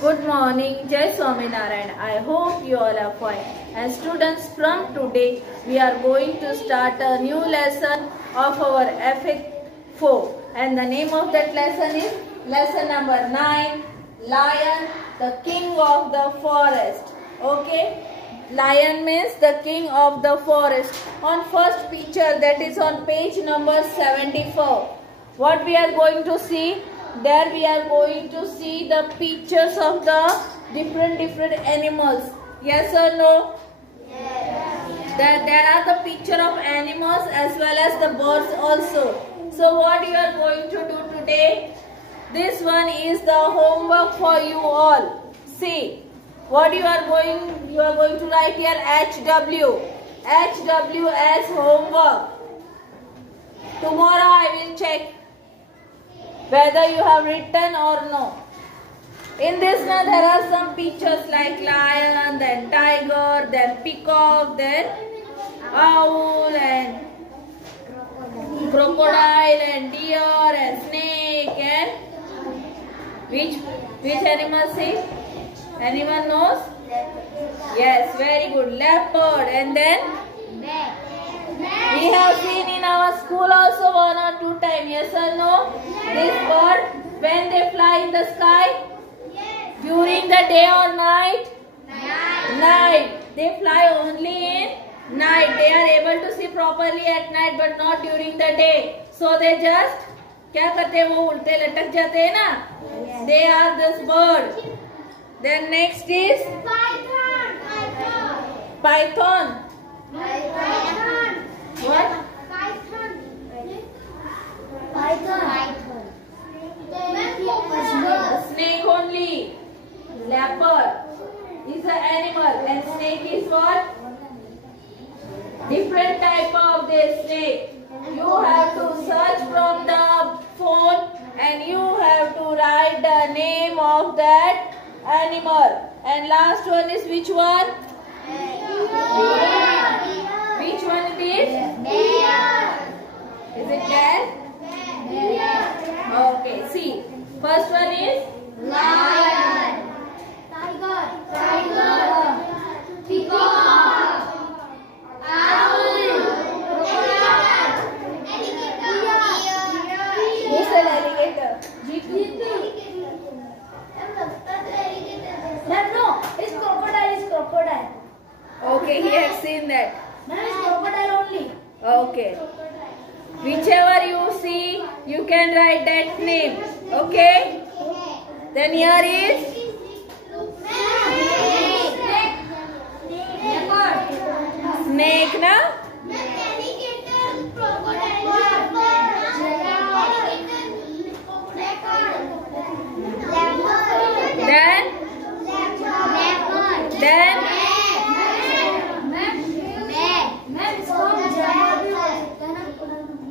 Good morning, Jai Swaminarayan. I hope you all are fine. And students, from today we are going to start a new lesson of our FA4. And the name of that lesson is lesson number 9, Lion, the King of the Forest. Okay? Lion means the king of the forest. On first picture, that is on page number 74. What we are going to see? There we are going to see the pictures of the different animals. Yes or no? Yes. There are the picture of animals as well as the birds also. So what you are going to do today? This one is the homework for you all. See what you are going to write here. HW as homework. Tomorrow I will check whether you have written or no. In this now there are some pictures like lion, then tiger, then peacock, then owl, and crocodile, and deer, and snake, and which animal see? Anyone knows? Yes, very good. Leopard, and then we have seen in our school also 1 or 2 times. Yes or no? This bird, when they fly in the sky? During the day or night? Night. They fly only in night. They are able to see properly at night but not during the day. So they just, क्या करते हैं वो उल्टे लटक जाते हैं ना? They are this bird. Then next is Python. What? Python. Snake only. Leopard is an animal, and snake is what? Different type of this snake. You have to search from the phone and you have to write the name of that animal. And last one is which one? Which one it is? Is it bear? Okay, see. First one is lion, tiger, peacock, owl, crocodile, who's an alligator? No, it's crocodile. Okay, he has seen that. No, it's crocodile only. Okay. Whichever you see, you can write that name. Okay? Then here is snake, na? Then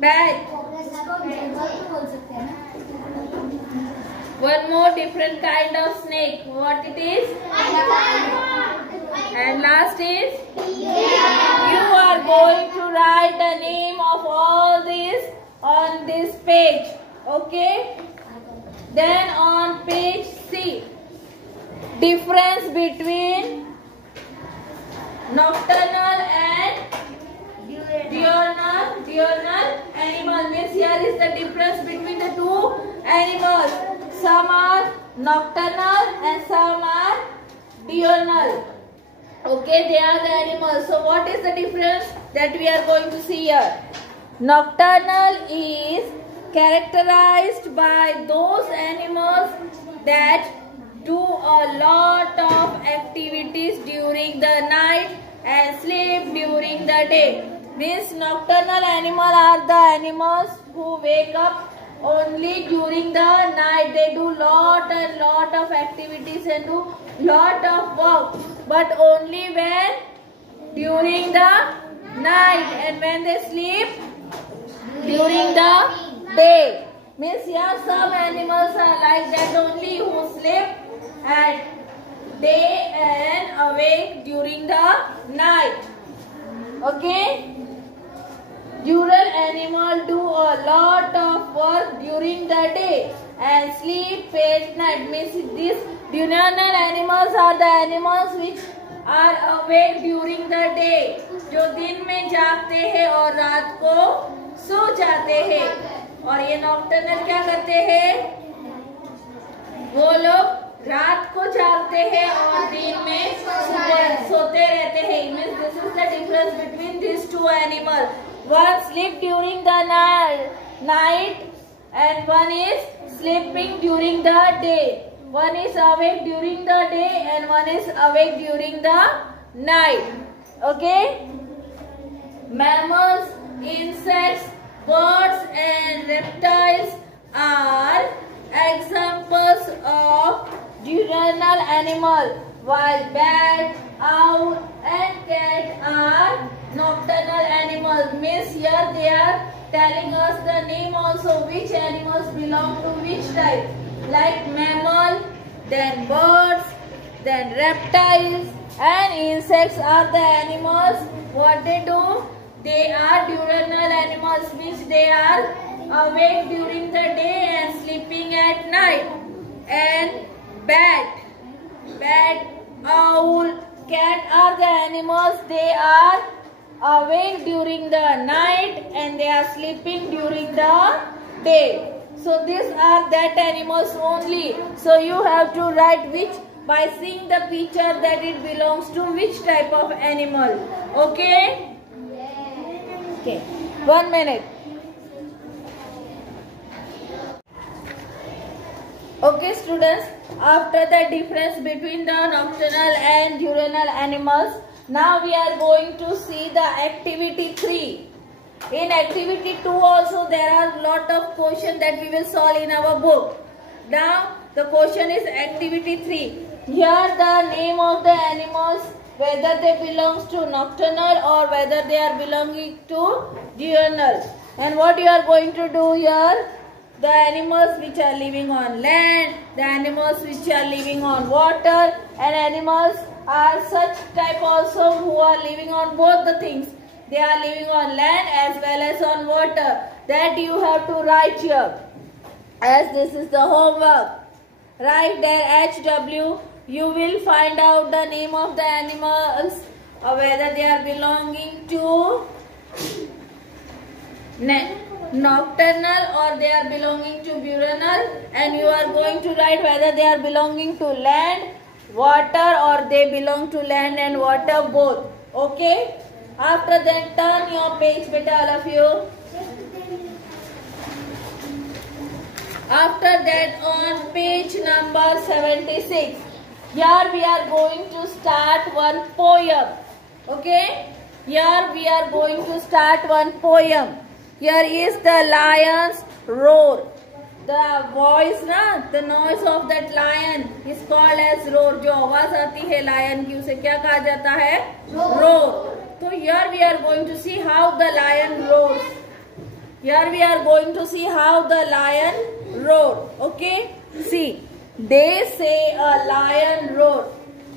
bat. One more different kind of snake. What it is? And last is? You are going to write the name of all these on this page. Okay? Then on page C, difference between nocturnal and diurnal animal. Means here is the difference between the two animals. Some are nocturnal and some are diurnal. Okay, they are the animals. So what is the difference that we are going to see here? Nocturnal is characterized by those animals that do a lot of activities during the night and sleep during the day. Means nocturnal animals are the animals who wake up only during the night. They do lot of activities and do lot of work, but only when during the night, and when they sleep during the day. Means here some animals are like that only, who sleep at day and awake during the night. Okay? Diurnal animals do a lot of work during the day and sleep at night. Means these diurnal animals are the animals which are awake during the day. जो दिन में जागते हैं और रात को सो जाते हैं. और ये नॉक्टर्नल क्या करते हैं? वो लोग रात को जागते हैं और दिन में सोते रहते हैं. Means this is the difference between these two animals. One sleep during the night and one is sleeping during the day. One is awake during the day and one is awake during the night. Okay? Mammals, insects, birds and reptiles are examples of diurnal animal, while bat, owl and cat are nocturnal animals. Means here they are telling us the name also which animals belong to which type. Like mammal, then birds, then reptiles and insects are the animals. What they do? They are diurnal animals, means they are awake during the day and sleeping at night. And bat, owl, cat are the animals. They are awake during the night and they are sleeping during the day. So these are that animals only. So you have to write which by seeing the picture that it belongs to which type of animal. Okay? Okay. 1 minute. Okay students, after the difference between the nocturnal and diurnal animals, now we are going to see the activity 3. In activity 2 also there are lot of questions that we will solve in our book. Now the question is activity 3. Here the name of the animals, whether they belongs to nocturnal or whether they are belonging to diurnal. And what you are going to do here? The animals which are living on land, the animals which are living on water, and animals are such type also who are living on both the things. They are living on land as well as on water. That you have to write here. As this is the homework. Write there HW. You will find out the name of the animals or whether they are belonging to nocturnal or they are belonging to diurnal, and you are going to write whether they are belonging to land, water or they belong to land and water both. Okay? After that turn your page beta, all of you. After that on page number 76. Here we are going to start one poem. Okay? Here we are going to start one poem. Here is the lion's roar. The voice, the noise of that lion is called as roar. जो आवाज आती है lion की उसे क्या कहा जाता है? Roar. So here we are going to see how the lion roars. Here we are going to see how the lion roar. Okay? See. They say a lion roar.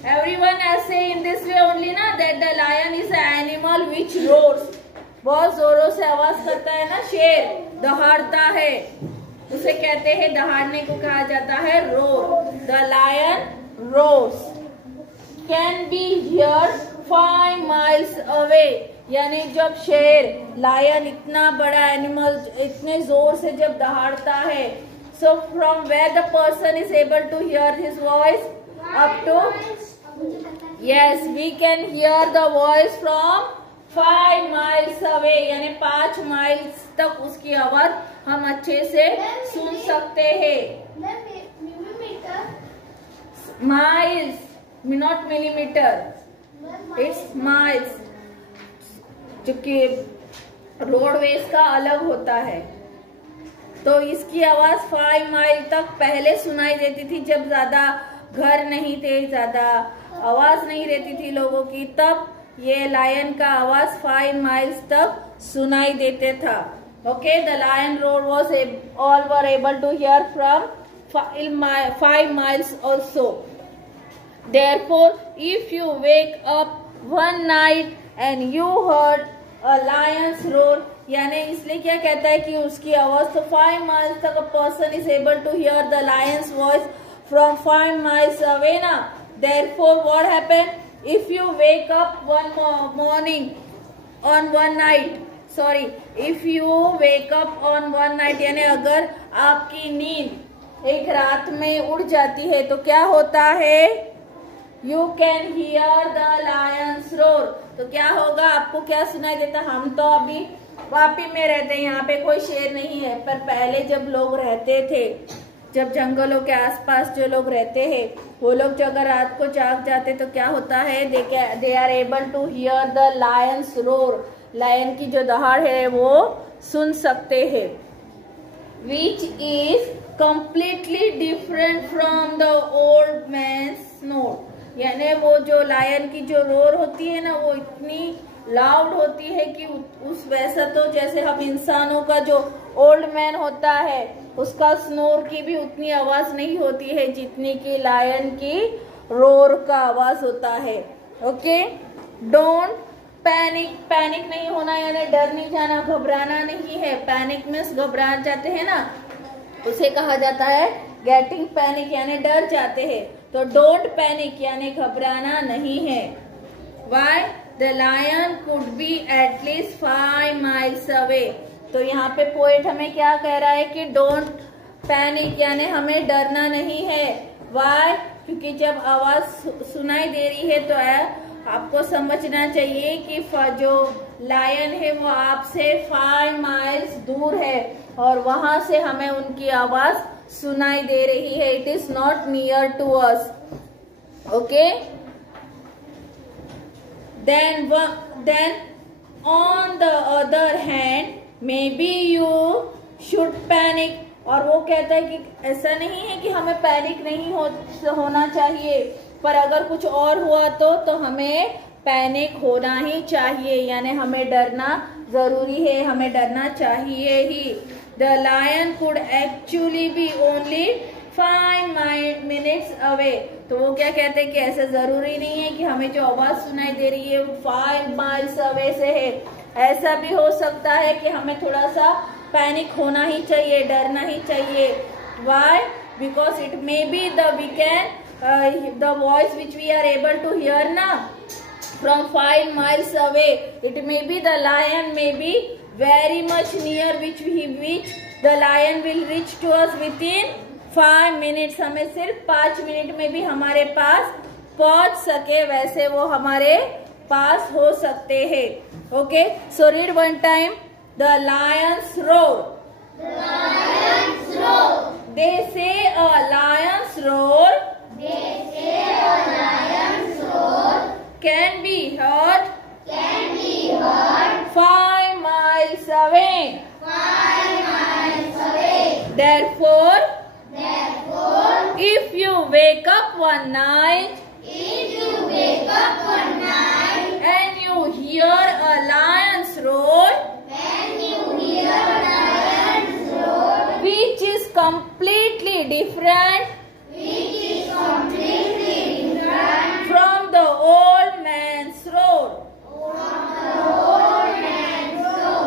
Everyone has say in this way only na that the lion is an animal which roars. बहुत जोरों से आवाज करता है ना शेर, दहाड़ता है, उसे कहते हैं दहाड़ने को कहा जाता है roar. The lion roars. Can be heard 5 miles away. यानी जब शेर, लायन इतना बड़ा एनिमल इतने जोर से जब दहाड़ता है, so from where the person is able to hear his voice? Up to? Yes, we can hear the voice from 5 miles away. यानी 5 miles तक उसकी आवाज हम अच्छे से सुन सकते हैं. Miles, not millimeter. It's miles. जो कि रोडवेज का अलग होता है. तो इसकी आवाज 5 माइल तक पहले सुनाई देती थी जब ज्यादा घर नहीं थे, ज्यादा आवाज नहीं रहती थी लोगों की, तब ये लायन का आवाज 5 माइल्स तक सुनाई देते था. Okay, the lion roar was all over able to hear from 5 miles also. Therefore, if you wake up one night and you heard a lion's roar, यानी इसलिए क्या कहता है कि उसकी आवाज तो 5 miles तक a person is able to hear the lion's voice from 5 miles away ना. Therefore what happened? If you wake up one morning on one night, sorry, if you wake up on one night, यानी अगर आपकी नींद एक रात में उड़ जाती है तो क्या होता है? You can hear the lion's roar. तो क्या होगा? आपको क्या सुनाई देता? हम तो अभी वापी में रहते हैं, यहाँ पे कोई शेर नहीं है, पर पहले जब लोग रहते थे, जब जंगलों के आसपास जो लोग रहते हैं, वो लोग जो अगर रात को जाग जाते तो क्या होता है? They are able to hear the lion's roar. Lion की जो दहाड़ है वो सुन सकते हैं. Which is completely different from the old man snore. यानी वो जो लायन की जो रोर होती है ना, वो इतनी लाउड होती है कि उस वैसा तो जैसे हम इंसानों का जो ओल्ड मैन होता है उसका स्नोर की भी उतनी आवाज नहीं होती है जितनी की लायन की रोर का आवाज होता है. Okay, don't panic. पैनिक नहीं होना यानी डर नहीं जाना, घबराना नहीं है. पैनिक मीन्स घबरा जाते हैं ना, उसे कहा जाता है गेटिंग पैनिक, यानी डर जाते हैं. तो डोंट पैनिक यानी घबराना नहीं है. Why? The lion could be at least 5 miles away. तो यहाँ पे पोएट हमें क्या कह रहा है कि डोंट पैनिक यानी हमें डरना नहीं है. वाई? क्योंकि जब आवाज सुनाई दे रही है तो आपको समझना चाहिए कि जो लायन है वो आपसे 5 miles दूर है और वहां से हमें उनकी आवाज सुनाई दे रही है. It is not near to us. Okay, then on the other hand maybe you should panic. और वो कहता है कि ऐसा नहीं है कि हमें पैनिक नहीं होना चाहिए, पर अगर कुछ और हुआ तो हमें पैनिक होना ही चाहिए, यानी हमें डरना जरूरी है, हमें डरना चाहिए ही. The lion could actually be only 5 minutes away. तो वो क्या कहते हैं कि ऐसा जरूरी नहीं है कि हमें जो आवाज सुनाई दे रही है वो 5 miles away से है. ऐसा भी हो सकता है कि हमें थोड़ा सा पैनिक होना ही चाहिए, डरना ही चाहिए. Why? Because it may be the voice which we are able to hear na from 5 miles away. It may be the lion may be very much near which the lion will reach to us within 5 minutes. हमें सिर्फ 5 minute में भी हमारे पास पहुंच सके वैसे वो हमारे पास हो सकते हैं. Okay, so read one time. The lion's roar. The lion's roar. They say a lion's roar. They say a lion's roar Can be heard. can be heard 5 miles away. 5 miles away. Therefore, Therefore, if you wake up one night if you wake up one night and you hear a lion's roar, and you hear a lion's roar, which is completely different which is completely different from the old man's roar, from the old man's roar,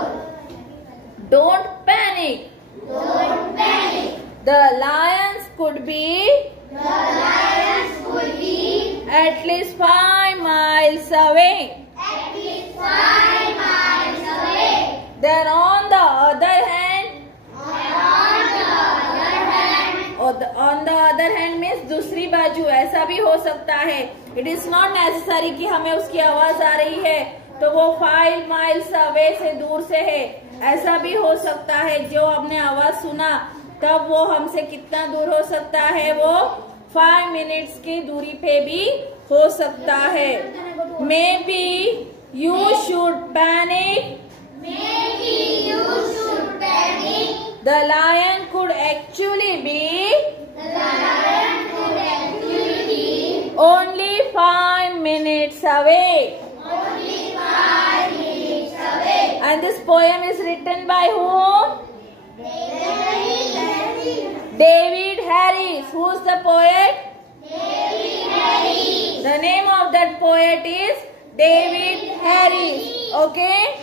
don't panic. don't panic. The lions could be The lions could be at least 5 miles away. at least 5 miles away. Then on the other hand, And on the other hand, on the other hand means दूसरी बाजू, ऐसा भी हो सकता है. It is not necessary कि हमें उसकी आवाज आ रही है तो वो 5 miles away से दूर से है. ऐसा भी हो सकता है जो हमने आवाज सुना तब वो हमसे कितना दूर हो सकता है, वो 5 minutes की दूरी पे भी हो सकता है. Maybe you should panic. maybe you should panic. The lion could actually be The lion could actually be only 5 minutes away. only 5 minutes away. And this poem is written by whom? David David Harris. Who's the poet? Harris. The name of that poet is David Harris. Okay?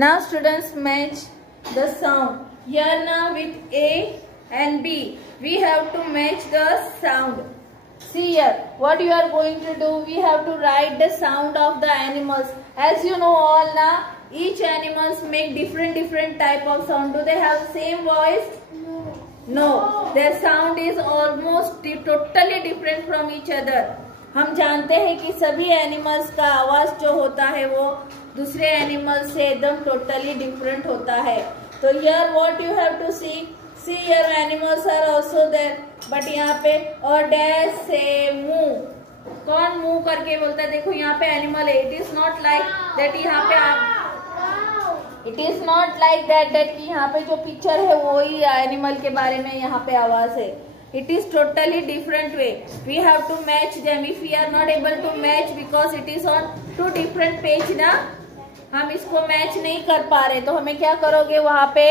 Now students match the sound. Here now with A and B we have to match the sound. See here what you are going to do. We have to write the sound of the animals. As you know all now, each animals make different type of sound. Do they have same voice? No. Their sound is almost totally different from each other. हम जानते हैं कि सभी animals का आवाज जो होता है वो दूसरे एनिमल से एकदम टोटली डिफरेंट होता है. तो here what you have to see here animals are also there. But यहाँ पे और डैश से मूव. कौन मूव करके बोलता है? देखो यहाँ पे एनिमल है. It is not like that. यहाँ पे आप it is not like that कि यहाँ पे जो पिक्चर है वो ही एनिमल के बारे में यहाँ पे आवाज है. It is totally different way. We have to match them. If we are not able to match because it is on two different page ना, हम इसको मैच नहीं कर पा रहे, तो हमें क्या करोगे? वहाँ पे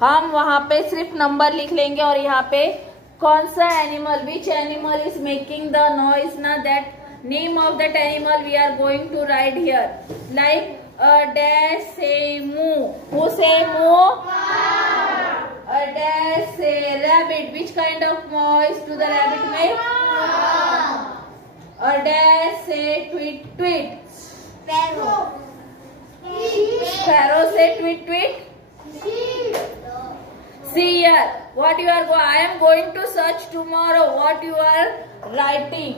हम वहाँ पे सिर्फ नंबर लिख लेंगे और यहाँ पे कौन सा animal, which animal is making the noise ना, that name of that animal we are going to write here. Like dash say move. Who say move? A dash say rabbit. Which kind of noise do the rabbit make? A dash say tweet tweet. Sparrow. Sparrow say tweet tweet. See here what you are I am going to search tomorrow what you are writing.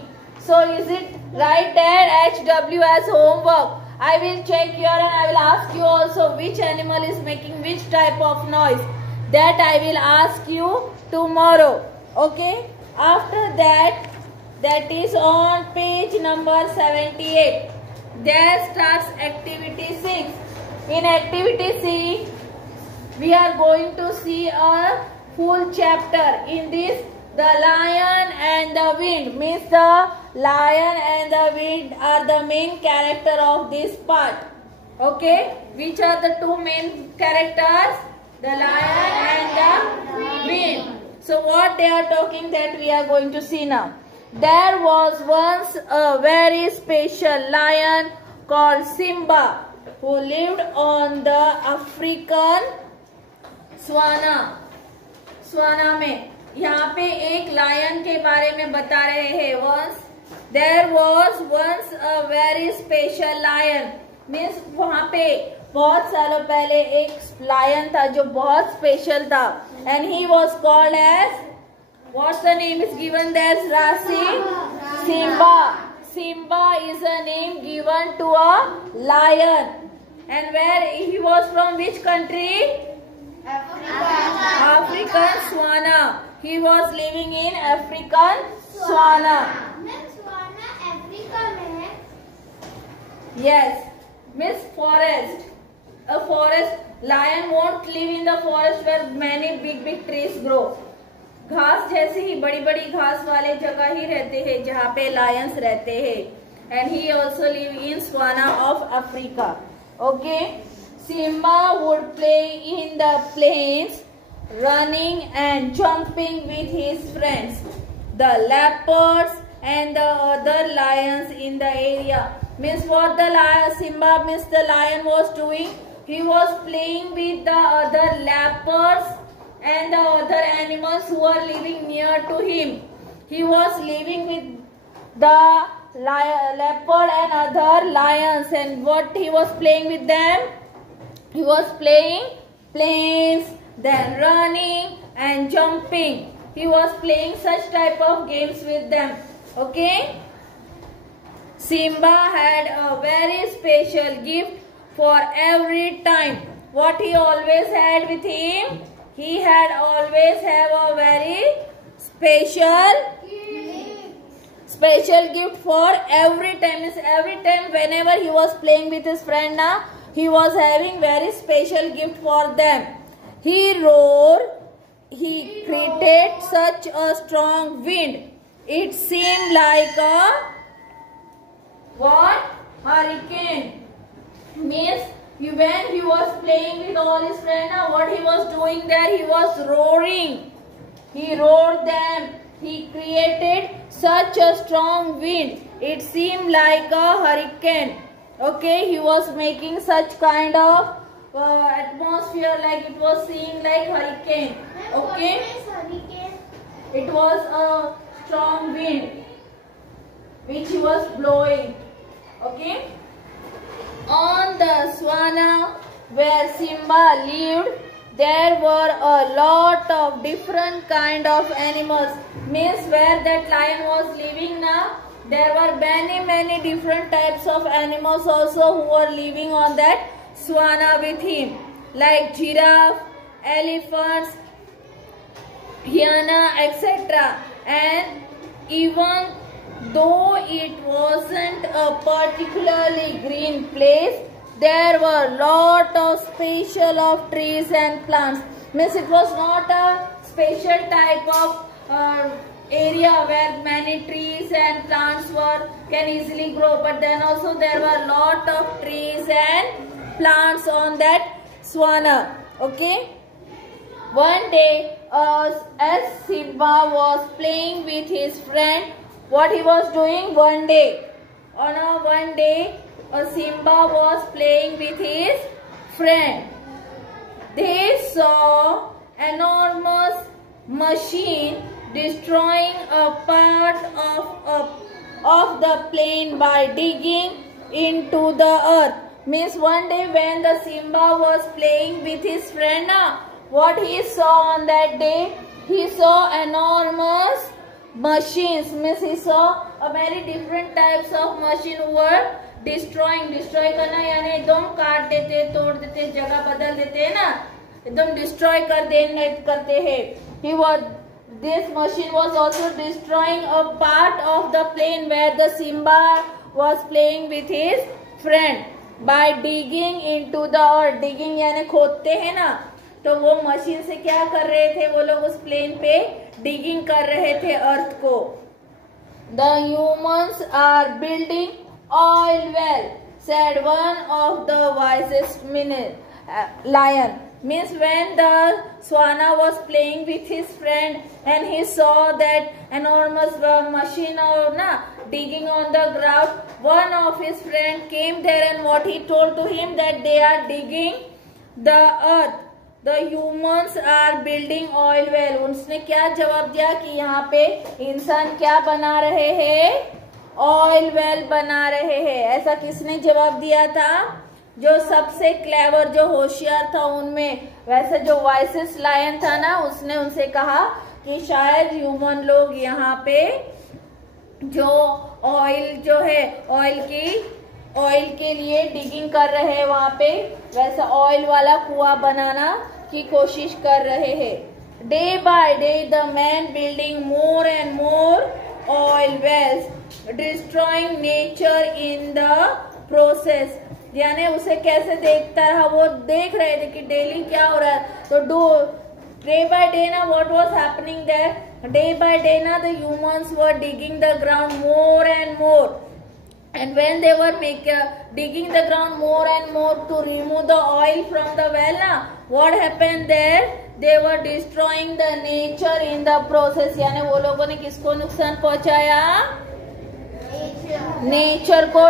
So is it right there HW as homework? I will check here and I will ask you also which animal is making which type of noise. That I will ask you tomorrow. Okay. After that, that is on page number 78. There starts activity 6. In activity 6, we are going to see a full chapter. In this, the lion and the wind means the lion and the wind are the main character of this part. Okay. Which are the two main characters? The lion and the wind. So what they are talking, that we are going to see now. There was once a very special lion called Simba who lived on the African Savanna. Savanna में यहाँ पे एक lion के बारे में बता रहे हैं. Once there was once a very special lion means वहाँ पे बहुत सालों पहले एक लायन था जो बहुत स्पेशल था. And he was called as what's the name is given there? Simba. Simba is a name given to a lion. And where he was from? Which country? African Savanna. He was living in African Savanna. Africa में है. Yes, Miss Forest. A forest. Lion won't live in the forest where many big trees grow. घास जैसे ही बड़ी बड़ी घास वाले जगह ही रहते हैं जहाँ पे लायंस रहते हैं. And he also live in Savanna of Africa. Okay. Simba would play in the plains, running and jumping with his friends, the leopards and the other lions in the area. Means what the Simba means the lion was doing? He was playing with the other leopards and the other animals who are living near to him. He was living with the leopard and other lions, and what he was playing with them? He was playing planes, then running and jumping. He was playing such type of games with them. Okay. Simba had a very special gift for every time. What he always had with him? He had always have a very special gift for every time. Is every time whenever he was playing with his friend now, he was having very special gift for them. He roared. He created such a strong wind. It seemed like a what? Hurricane. Means when he was playing with all his friends, what he was doing there? He was roaring. He roared them. He created such a strong wind. It seemed like a hurricane. Okay, he was making such kind of atmosphere, like it was seeing like hurricane. Okay, it was a strong wind which he was blowing. Okay, on the savanna where Simba lived, there were a lot of different kind of animals. Means where that lion was living now, there were many different types of animals also who were living on that savanna with him, like giraffe, elephants, hyena, etc. And even though it wasn't a particularly green place, there were lot of special of trees and plants. Means it was not a special type of area where many trees and plants can easily grow, but then also there were lot of trees and plants on that savanna. Okay, one day as Simba was playing with his friend, what he was doing one day, Simba was playing with his friend. They saw enormous machine destroying a part of the plain by digging into the earth. Means one day when the Simba was playing with his friend, what he saw on that day, he saw enormous machines. Means he saw a very different types of machine who were destroy करना, यानी एकदम काट देते, तोड़ देते, जगह बदल देते हैं ना, एकदम डिस्ट्रॉय करते हैं. This machine was also destroying a part of the plain where the Simba was playing with his friend by digging into the earth. Digging यानी खोदते हैं ना, तो वो मशीन से क्या कर रहे थे वो लोग, उस प्लेन पे डिगिंग कर रहे थे अर्थ को. The humans are building oil well, said one of the wisest lion. Means when the savanna was playing with his friend and he saw that enormous machine digging on the ground, one of his friend came there and what he told to him that they are digging the earth. The humans are building oil well. उसने क्या जवाब दिया कि यहाँ पे इंसान क्या बना रहे हैं, ऑयल वेल बना रहे हैं. ऐसा किसने जवाब दिया था? जो सबसे क्लेवर, जो होशियार था उनमें. वैसे जो वाइसेस्ट लायन था ना, उसने उनसे कहा कि शायद ह्यूमन लोग यहाँ पे जो ऑयल जो है, ऑयल के लिए डिगिंग कर रहे हैं, वहाँ पे वैसा ऑयल वाला कुआं बनाना की कोशिश कर रहे हैं. Day by day the man building more and more oil wells, destroying nature in the process. यानी उसे कैसे देखता रहा, वो देख रहे थे कि डेली क्या हो रहा है. तो डे बाय डे ना, what was happening there, day by day ना the humans were digging the ground more and more. And when they were digging the ground more and more to remove the oil from the well, what happened there? They were destroying the nature in the process. यानी वो लोगों ने किसको नुकसान पहुंचाया? Nature को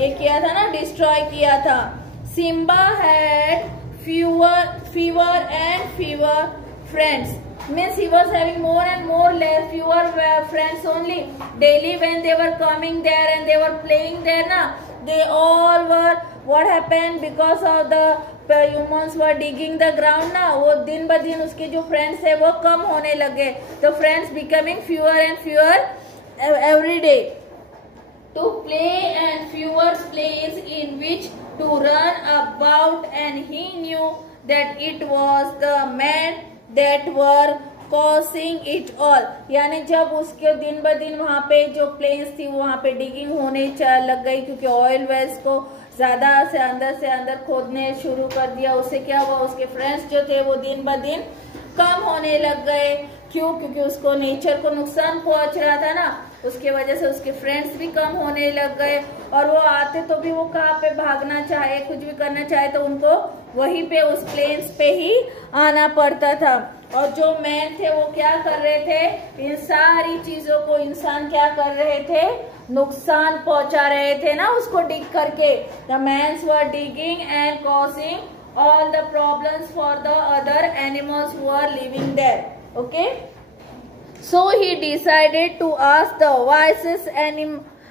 ये किया था ना, डिस्ट्रॉय किया था. Simba had fewer and fewer friends. Means he was having more and more fewer friends only. Daily when they were coming there and they were playing there na, they all were, what happened, because of the humans were digging the ground na, वो दिन ब दिन उसके जो friends है वो कम होने लगे. The friends becoming fewer and fewer every day. To play and fewer places in which to run about, and he knew that it was the man that were causing it all. यानी जब उसके दिन ब दिन वहाँ पे जो planes थी वहाँ पे डिगिंग होने लग गई, क्योंकि ऑयल वेल्स को ज्यादा से अंदर खोदने शुरू कर दिया. उससे क्या हुआ, उसके फ्रेंड्स जो थे वो दिन ब दिन कम होने लग गए. क्यों? क्योंकि उसको नेचर को नुकसान पहुंच रहा था ना, उसके वजह से उसके फ्रेंड्स भी कम होने लग गए. और वो आते तो भी वो कहाँ पे भागना चाहे, कुछ भी करना चाहे तो उनको वहीं पे उस प्लेन्स पे ही आना पड़ता था. और जो मैन थे वो क्या कर रहे थे, इन सारी चीजों को इंसान क्या कर रहे थे, नुकसान पहुंचा रहे थे ना उसको डिग करके। The mans were digging and causing all the problems for the other animals who are living there. Okay, so he decided to ask the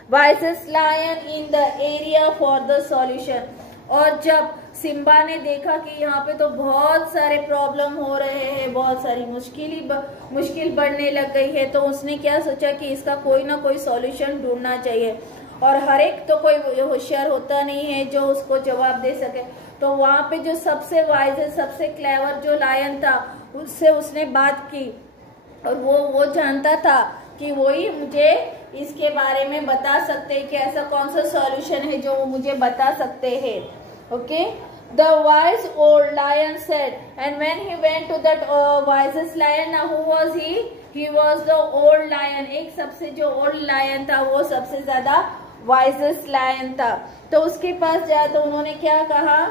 wisest lion in the area for the solution। और जब Simba ने देखा कि यहाँ पे तो बहुत सारे प्रॉब्लम हो रहे हैं, बहुत सारी मुश्किल बढ़ने लग गई है, तो उसने क्या सोचा कि इसका कोई ना कोई सॉल्यूशन ढूंढना चाहिए। और हर एक तो कोई होशियार होता नहीं है जो उसको जवाब दे सके। तो वहाँ पे जो सबसे वाइज, सबसे क्लेवर जो लायन था, उससे उसने बात की और वो जानता था कि वही मुझे इसके बारे में बता सकते हैं कि ऐसा कौन सा सॉल्यूशन है जो वो मुझे बता सकते हैं। Okay, the wise old lion said, and when he went to that wisest lion, who was he was the old lion. एक सबसे जो ओल्ड लायन था वो सबसे ज्यादा वाइजेस्ट लायन था। तो उसके पास जाए तो उन्होंने क्या कहा,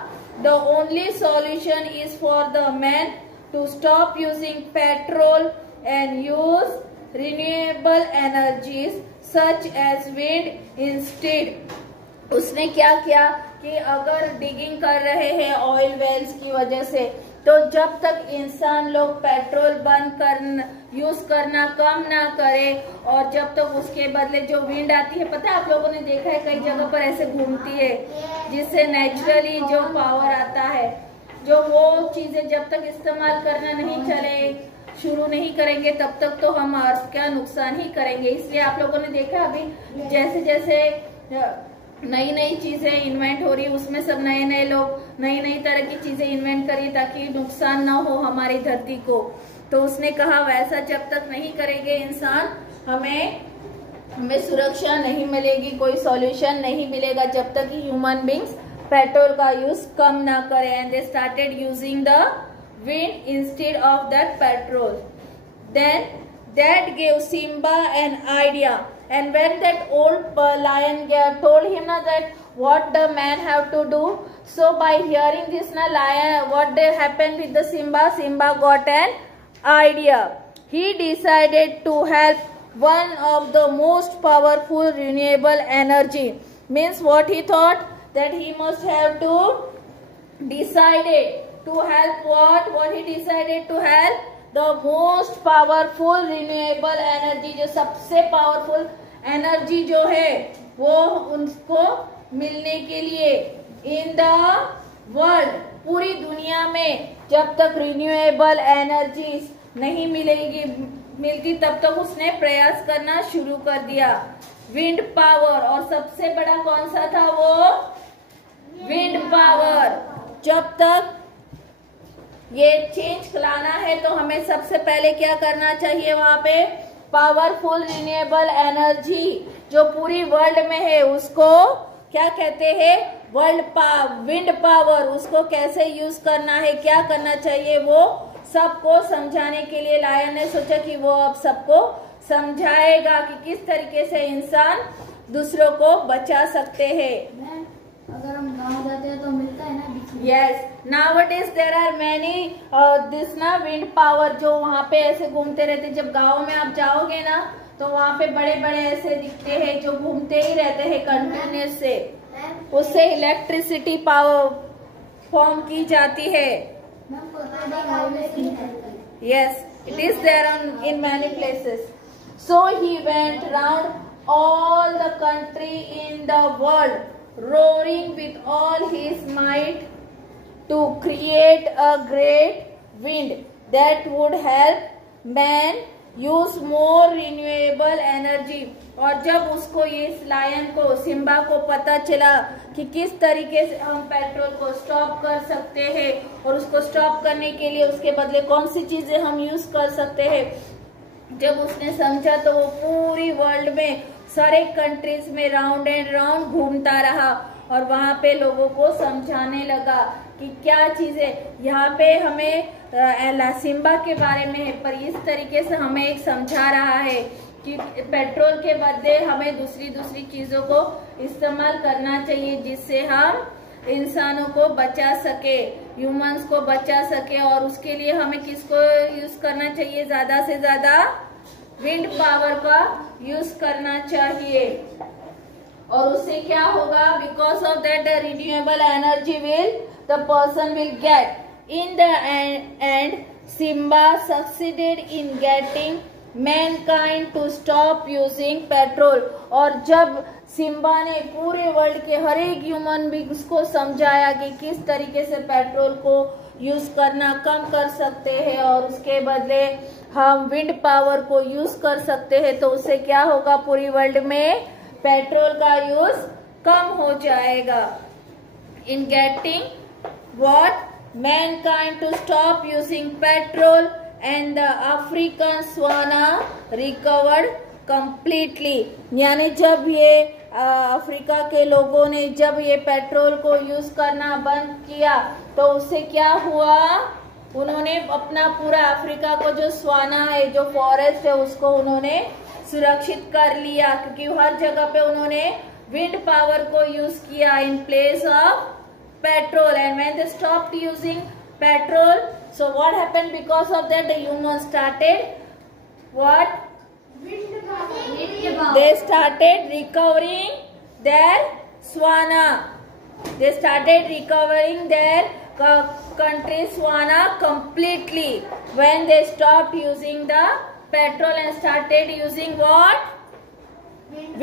the only solution is for the man to stop using petrol and use renewable energies such as wind instead। उसने क्या किया कि अगर डिगिंग कर रहे हैं ऑयल वेल्स की वजह से, तो जब तक इंसान लोग पेट्रोल यूज करना कम ना करे और जब तक उसके बदले जो विंड आती है, पता है आप लोगों ने देखा है कई जगह पर ऐसे घूमती है जिससे नेचुरली जो पावर आता है, जो वो चीजें जब तक इस्तेमाल करना नहीं चले, शुरू नहीं करेंगे, तब तक तो हम अर्थ का नुकसान ही करेंगे। इसलिए आप लोगों ने देखा अभी जैसे जैसे नई नई चीजें इन्वेंट हो रही, उसमें सब नए लोग नई तरह की चीजें इन्वेंट करिए ताकि नुकसान ना हो हमारी धरती को। तो उसने कहा वैसा जब तक नहीं करेंगे इंसान, हमें सुरक्षा नहीं मिलेगी, कोई सॉल्यूशन नहीं मिलेगा जब तक कि ह्यूमन बींग्स पेट्रोल का यूज कम ना करें। And they started using the wind instead of that petrol। Then that gave Simba an idea, and when that old lion told him that what the man have to do, so by hearing this lion, what they happened with the Simba got an idea। He decided to help one of the most powerful renewable energy। Means what he thought, that he must have to decided to help what he decided to help the most powerful renewable energy। जो सबसे powerful energy जो है वो उनको मिलने के लिए इन the world, पूरी दुनिया में जब तक रिन्यूएबल एनर्जी नहीं मिलती तब तक उसने प्रयास करना शुरू कर दिया। विंड पावर, और सबसे बड़ा कौन सा था वो, विंड पावर। जब तक ये चेंज लाना है तो हमें सबसे पहले क्या करना चाहिए, वहां पे पावरफुल रिन्यूएबल एनर्जी जो पूरी वर्ल्ड में है उसको क्या कहते हैं, विंड पावर। उसको कैसे यूज करना है, क्या करना चाहिए, वो सबको समझाने के लिए लायन ने सोचा कि वो अब सबको समझाएगा कि किस तरीके से इंसान दूसरों को बचा सकते हैं। अगर हम गांव जाते हैं तो मिलता है ना बीच में। Yes, nowadays there are many this ना विंड पावर जो वहाँ पे ऐसे घूमते रहते। जब गांव में आप जाओगे ना तो वहाँ पे बड़े बड़े ऐसे दिखते हैं जो घूमते ही रहते हैं कंटिन्यूस से, उससे इलेक्ट्रिसिटी पावर फॉर्म की जाती है। Yes, it is there in many places. So he went round all the country in the world, roaring with all his might to create a great wind that would help man use more renewable energy। और जब उसको इस lion को, Simba को पता चला कि किस तरीके से हम पेट्रोल को स्टॉप कर सकते हैं और उसको स्टॉप करने के लिए उसके बदले कौन सी चीजें हम यूज कर सकते हैं, जब उसने समझा तो वो पूरी वर्ल्ड में सारे कंट्रीज में राउंड एंड राउंड घूमता रहा और वहाँ पे लोगों को समझाने लगा कि क्या चीजें यहाँ पे हमें सिम्बा के बारे में है, पर इस तरीके से हमें एक समझा रहा है कि पेट्रोल के बदले हमें दूसरी चीजों को इस्तेमाल करना चाहिए जिससे हम इंसानों को बचा सके, ह्यूमंस को बचा सके। और उसके लिए हमें किसको यूज करना चाहिए, ज्यादा से ज्यादा विंड पावर का यूज करना चाहिए। और उससे क्या होगा, because of that the renewable energy will the person will get. In the end Simba succeeded in getting mankind to stop using petrol. और जब सिम्बा ने पूरे वर्ल्ड के हर एक ह्यूमन बींग्स को समझाया कि किस तरीके से पेट्रोल को यूज करना कम कर सकते हैं और उसके बदले हम विंड पावर को यूज कर सकते हैं, तो उससे क्या होगा, पूरी वर्ल्ड में पेट्रोल का यूज कम हो जाएगा. In getting what, mankind to stop using petrol and the African savanna recovered completely. यानी जब ये अफ्रीका के लोगों ने जब ये पेट्रोल को यूज करना बंद किया तो उससे क्या हुआ, उन्होंने अपना पूरा अफ्रीका को जो स्वाना है, जो फॉरेस्ट है, उसको उन्होंने सुरक्षित कर लिया, क्योंकि हर जगह पे उन्होंने विंड पावर को यूज किया in place of petrol. And when they stopped using petrol, so what happened, because of that the humans started what, they started recovering their swana, they started recovering their country swana completely when they stopped using the petrol and started using what,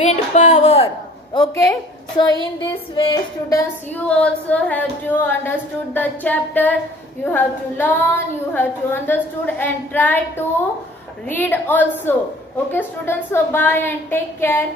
wind power. Okay, so in this way students, you also have to understood the chapter, you have to learn, you have to understood and try to read also. Okay students, so bye and take care.